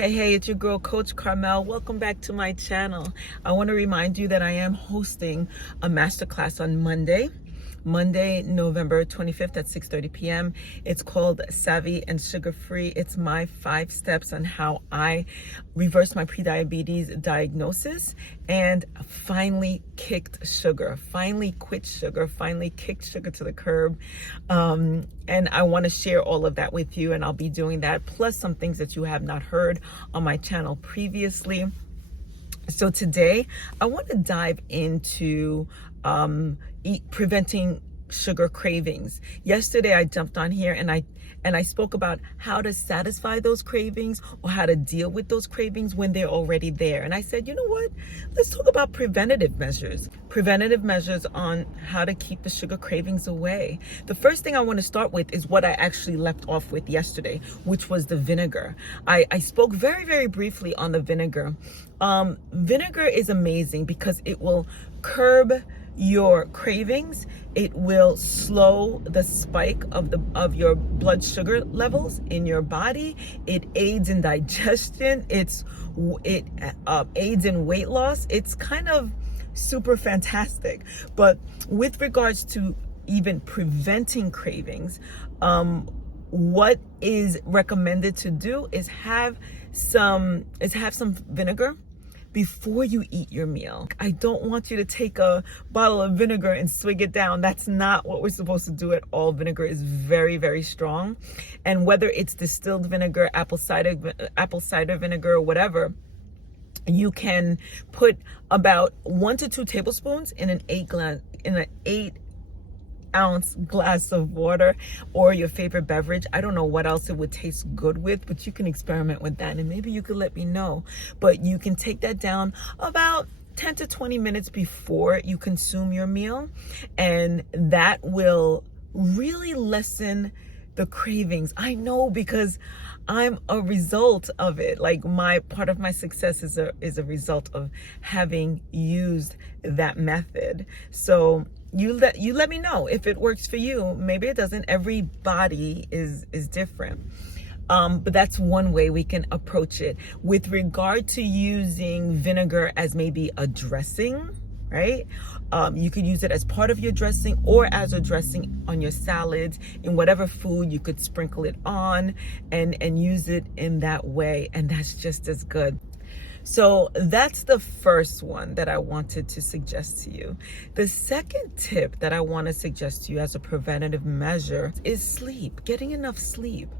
Hey, it's your girl, Coach Carmelle. Welcome back to my channel. I want to remind you that I am hosting a masterclass on Monday, November 25th at 6:30 p.m. It's called Savvy and Sugar Free. It's my 5 steps on how I reversed my prediabetes diagnosis and finally kicked sugar, finally quit sugar, finally kicked sugar to the curb. And I want to share all of that with you, and I'll be doing that, plus some things that you have not heard on my channel previously. So today, I want to dive into preventing sugar cravings. Yesterday, I jumped on here and I spoke about how to satisfy those cravings or how to deal with those cravings when they're already there. And I said, you know what? Let's talk about preventative measures on how to keep the sugar cravings away. The first thing I want to start with is what I actually left off with yesterday, which was the vinegar. I spoke very, very briefly on the vinegar. Vinegar is amazing because it will curb your cravings. It will slow the spike of your blood sugar levels in your body. It aids in digestion. It aids in weight loss. It's kind of super fantastic. But with regards to even preventing cravings, what is recommended to do is have some vinegar before you eat your meal. I don't want you to take a bottle of vinegar and swig it down. That's not what we're supposed to do at all. Vinegar is very, very strong. And whether it's distilled vinegar, apple cider vinegar, or whatever, you can put about 1 to 2 tablespoons in an 8-ounce glass of water or your favorite beverage. I don't know what else it would taste good with, but you can experiment with that and maybe you could let me know. But you can take that down about 10 to 20 minutes before you consume your meal, and that will really lessen the cravings. I know, because I'm a result of it. Like, part of my success is a result of having used that method. So you let me know if it works for you. Maybe it doesn't. Every body is different. But that's one way we can approach it. With regard to using vinegar as maybe a dressing, right? You could use it as part of your dressing or as a dressing on your salads. In whatever food, you could sprinkle it on and use it in that way. And that's just as good. So that's the first one that I wanted to suggest to you. The second tip that I want to suggest to you as a preventative measure is sleep, getting enough sleep.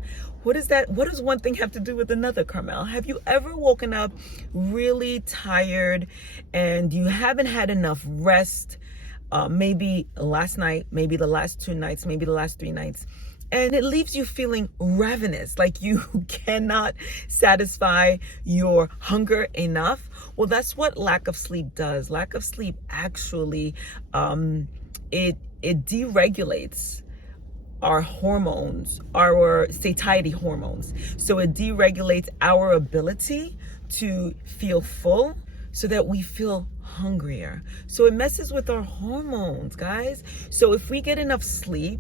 What is that? What does one thing have to do with another, Carmelle? Have you ever woken up really tired and you haven't had enough rest? Maybe last night, maybe the last 2 nights, maybe the last 3 nights. And it leaves you feeling ravenous, like you cannot satisfy your hunger enough. Well, that's what lack of sleep does. Lack of sleep actually, it deregulates our hormones, our satiety hormones. So it deregulates our ability to feel full so that we feel hungrier. So it messes with our hormones, guys. So if we get enough sleep,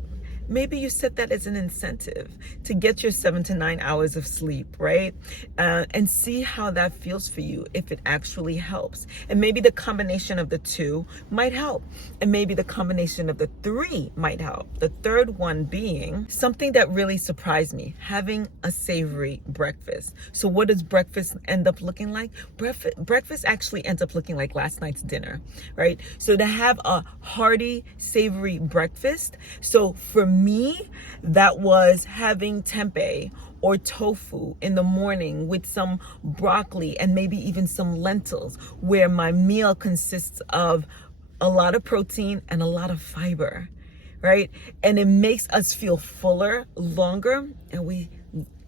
maybe you set that as an incentive to get your 7 to 9 hours of sleep, right? And see how that feels for you, if it actually helps. And maybe the combination of the 2 might help. And maybe the combination of the 3 might help. The third one being something that really surprised me, having a savory breakfast. So what does breakfast end up looking like? Breakfast actually ends up looking like last night's dinner, right? So to have a hearty, savory breakfast. So for me, that was having tempeh or tofu in the morning with some broccoli and maybe even some lentils, where my meal consists of a lot of protein and a lot of fiber, right? And it makes us feel fuller longer, and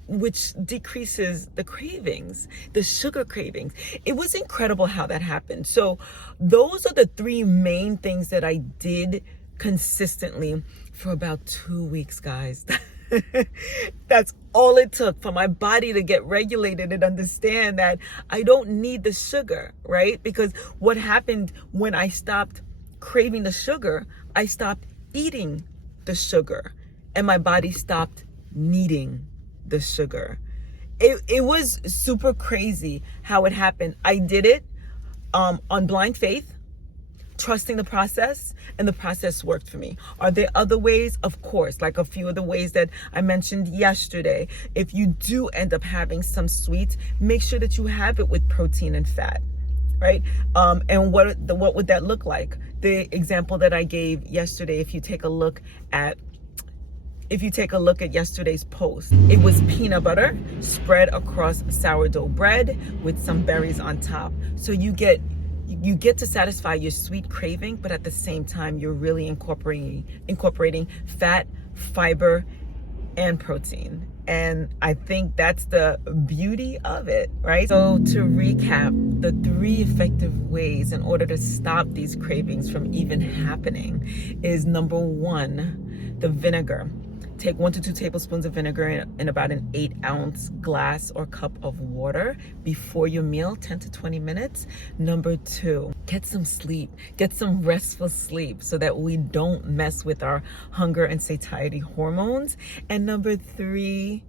which decreases the cravings, the sugar cravings. It was incredible how that happened. So those are the 3 main things that I did consistently for about 2 weeks, guys. That's all it took for my body to get regulated and understand that I don't need the sugar, right? Because what happened when I stopped craving the sugar, I stopped eating the sugar and my body stopped needing the sugar. it was super crazy how it happened. I did it on blind faith, trusting the process, and the process worked for me. Are there other ways? Of course, like a few of the ways that I mentioned yesterday. If you do end up having some sweets, make sure that you have it with protein and fat, right? And what would that look like? The example that I gave yesterday, if you take a look at yesterday's post, it was peanut butter spread across sourdough bread with some berries on top. So you get to satisfy your sweet craving, but at the same time, you're really incorporating fat, fiber, and protein. And I think that's the beauty of it, right? So to recap, the 3 effective ways in order to stop these cravings from even happening is, number 1, the vinegar. Take 1 to 2 tablespoons of vinegar in about an 8-ounce glass or cup of water before your meal, 10 to 20 minutes. Number 2, get some sleep, get some restful sleep so that we don't mess with our hunger and satiety hormones. And number 3,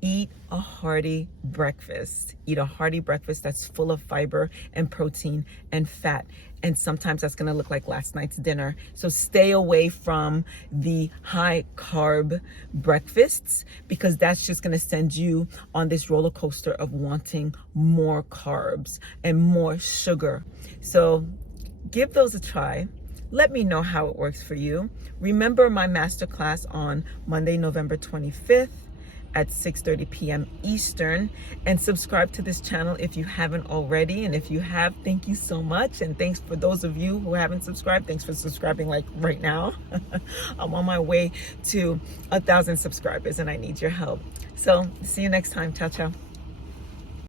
eat a hearty breakfast. Eat a hearty breakfast that's full of fiber and protein and fat. And sometimes that's going to look like last night's dinner. So stay away from the high carb breakfasts, because that's just going to send you on this roller coaster of wanting more carbs and more sugar. So give those a try. Let me know how it works for you. Remember my masterclass on Monday, November 25th. At 6:30 p.m. Eastern, and subscribe to this channel if you haven't already. And if you have, thank you so much. And thanks for those of you who haven't subscribed. Thanks for subscribing like right now. I'm on my way to 1,000 subscribers and I need your help. So see you next time. Ciao, ciao.